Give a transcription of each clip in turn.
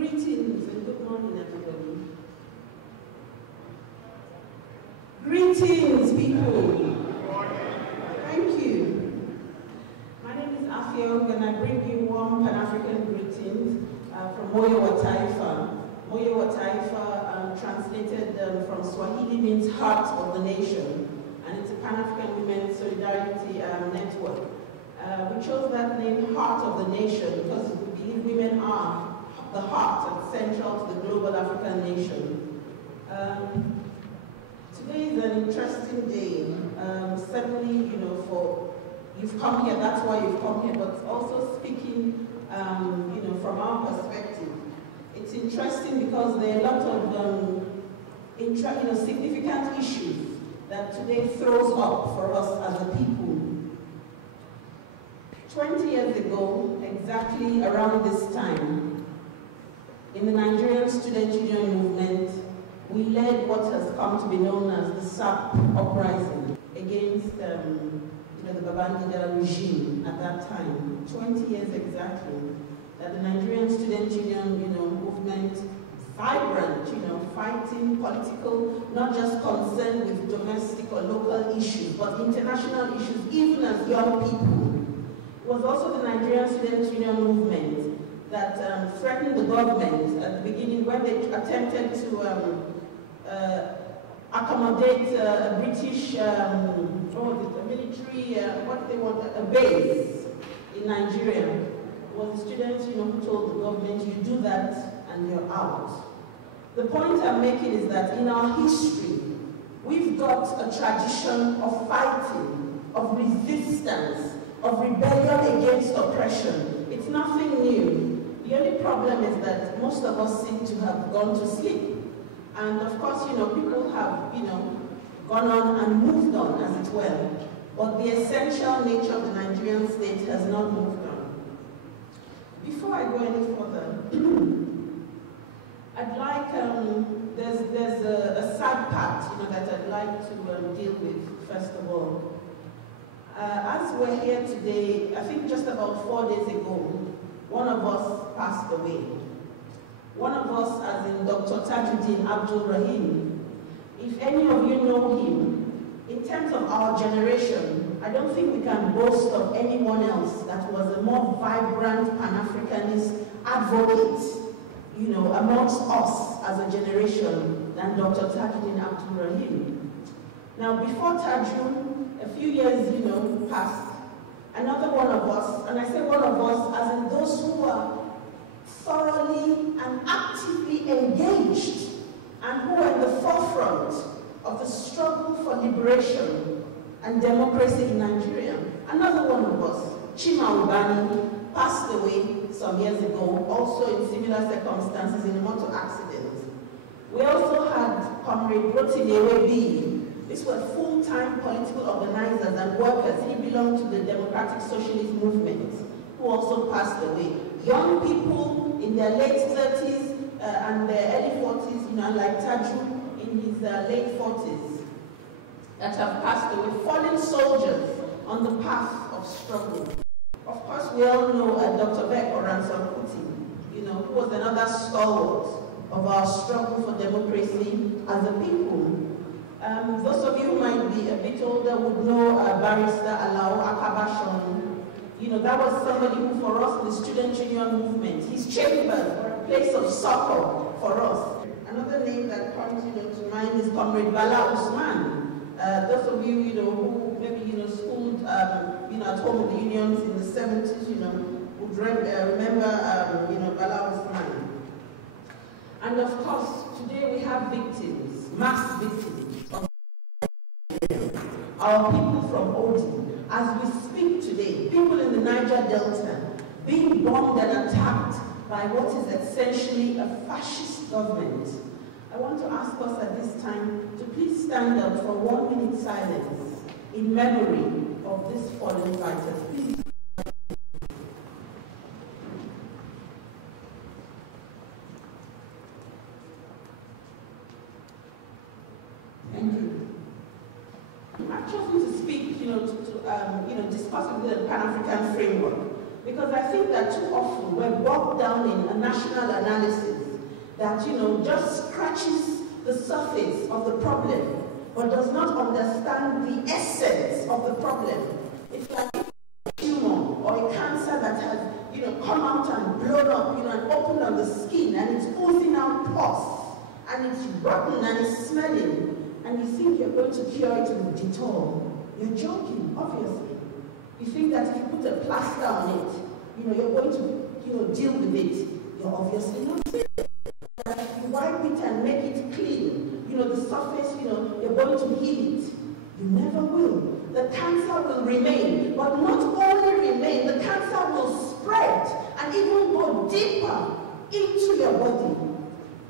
Greetings and good morning, everybody. Greetings, people. Thank you. My name is Affiong, and I bring you warm Pan-African greetings from Moyo wa Taifa. Moyo wa Taifa, translated from Swahili, means heart of the nation, and it's a Pan-African Women's Solidarity Network. We chose that name, Heart of the Nation, because we believe women are the heart and central to the global African nation. Today is an interesting day. Certainly, you know, for you've come here, that's why you've come here, but also speaking, you know, from our perspective. It's interesting because there are a lot of significant issues that today throws up for us as a people. 20 years ago, exactly around this time, in the Nigerian Student Union movement, we led what has come to be known as the SAP uprising against the Babangida regime at that time. 20 years exactly, that the Nigerian Student Union movement, vibrant, fighting political, not just concerned with domestic or local issues, but international issues, even as young people. It was also the Nigerian Student Union movement that threatened the government at the beginning when they attempted to accommodate a British military, a base in Nigeria. It was the students who told the government, you do that and you're out. The point I'm making is that in our history, we've got a tradition of fighting, of resistance, of rebellion against oppression. It's nothing new. The only problem is that most of us seem to have gone to sleep. And of course, people have, gone on and moved on, as it were. But the essential nature of the Nigerian state has not moved on. Before I go any further, I'd like, there's a sad part, that I'd like to deal with, first of all. As we're here today, I think just about 4 days ago, one of us passed away. One of us, as in Dr. Tajuddin Abdul Rahim. If any of you know him, in terms of our generation, I don't think we can boast of anyone else that was a more vibrant Pan-Africanist advocate, amongst us as a generation than Dr. Tajuddin Abdul Rahim. Now, before Taju, a few years, passed, another one of us, and I say one of us as in those who are thoroughly and actively engaged and who are in the forefront of the struggle for liberation and democracy in Nigeria. Another one of us, Chima Ubani, passed away some years ago, also in similar circumstances in a motor accident. We also had Comrade Rotilewe B. These were full-time political organizers and workers. He belonged to the Democratic Socialist Movement, who also passed away. Young people in their late 30s and their early 40s, like Taju in his late 40s, that have passed away, fallen soldiers on the path of struggle. Of course, we all know Dr. Beck Oranson Kuti, who was another stalwart of our struggle for democracy as a people. Those of you who might be a bit older would know Barrister Alao Akabashon. That was somebody who, for us in the Student Union movement, his chambers were a place of succor for us. Another name that comes to mind is Comrade Bala Usman. Those of you, who maybe, schooled, at home in the unions in the 70s, would remember, Bala Usman. And of course, today we have victims, mass victims. Our people from Odi, as we speak today, people in the Niger Delta, being bombed and attacked by what is essentially a fascist government. I want to ask us at this time to please stand up for 1 minute silence in memory of these fallen fighters. Please. Thank you. I've chosen to speak, discuss with the Pan-African framework, Because I think that too often we're bogged down in a national analysis that, just scratches the surface of the problem, but does not understand the essence of the problem. It's like a tumor or a cancer that has, come out and blown up, and opened on the skin, and it's oozing out pus, and it's rotten and it's smelling, and you think you're going to cure it with Dettol. You're joking, obviously. You think that if you put a plaster on it, you're going to, deal with it. You're obviously not doing it. That if you wipe it and make it clean, the surface, you're going to heal it. You never will. The cancer will remain, but not only remain, the cancer will spread and even go deeper into your body.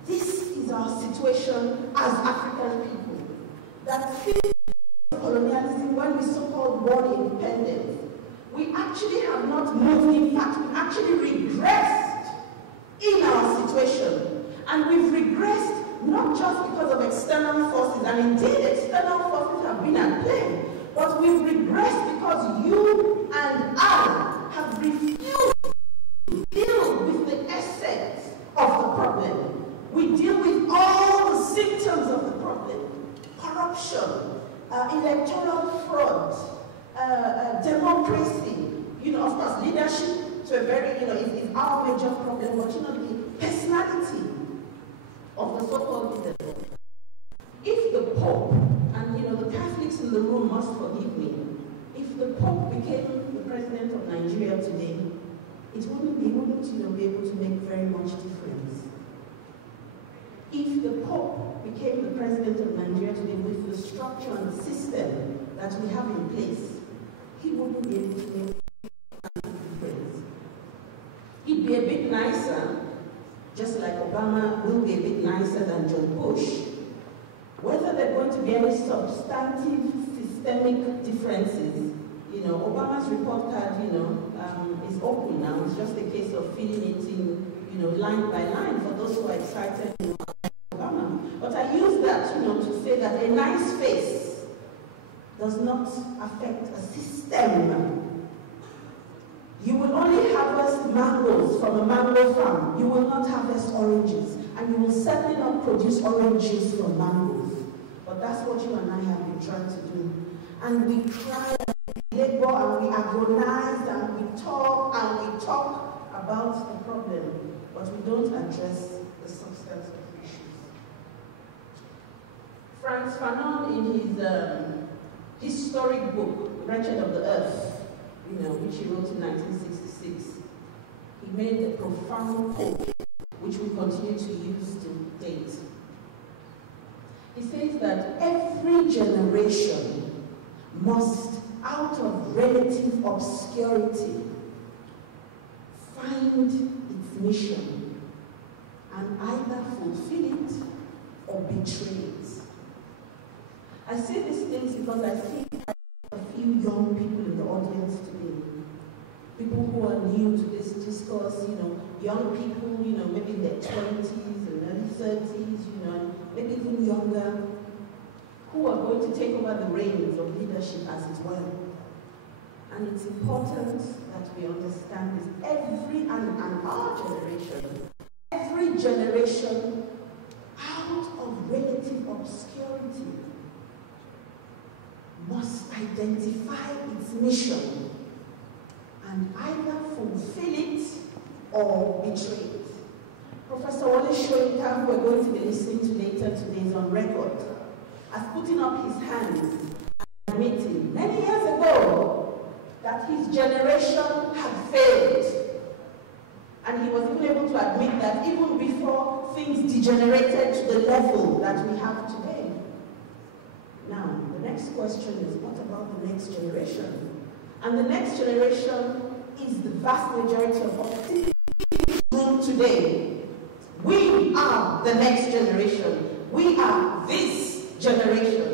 This is our situation as African people. That since colonialism, when we so-called won independence, we actually have not moved. In fact, we actually regressed in our situation. And we've regressed not just because of external forces, and indeed external forces have been at play, but we've regressed because you and I have refused to deal with the essence of the problem. We deal with all the symptoms of the problem: corruption, electoral fraud, democracy, of course, leadership to a very, is our major problem, but the personality of the so-called leaders. If the Pope, and the Catholics in the room must forgive me, if the Pope became the president of Nigeria today, he wouldn't be able to make very much difference. If the Pope became the president of Nigeria today with the structure and the system that we have in place, he wouldn't be able to make a difference. He'd be a bit nicer, just like Obama will be a bit nicer than George Bush. Whether there are going to be any substantive, systemic differences, Obama's report card, is open now. It's just a case of filling it in, line by line for those who are excited about Obama. But I use that, to say that a nice face does not affect a system. You will only harvest mangoes from a mango farm. You will not harvest oranges. And you will certainly not produce orange juice from mangoes. But that's what you and I have been trying to do. And we cry and we labor and we agonize and we talk about the problem. But we don't address the substance of issues. Frantz Fanon, in his historic book, Wretched of the Earth, which he wrote in 1966, he made a profound quote, which we continue to use to date. He says that every generation must, out of relative obscurity, find its mission and either fulfill it or betray it. I say these things because I think a few young people in the audience today, people who are new to this discourse, young people, maybe in their 20s and early 30s, maybe even younger, who are going to take over the reins of leadership as it were. And it's important that we understand this. Every generation, out of relative obscurity, must identify its mission and either fulfill it or betray it. Professor Wole Soyinka, who we're going to be listening to later today, is on record as putting up his hands and admitting many years ago that his generation had failed. And he was even able to admit that even before things degenerated to the level that we have today. Now, the next question is, what about the next generation? And the next generation is the vast majority of us in this room today. We are the next generation. We are this generation.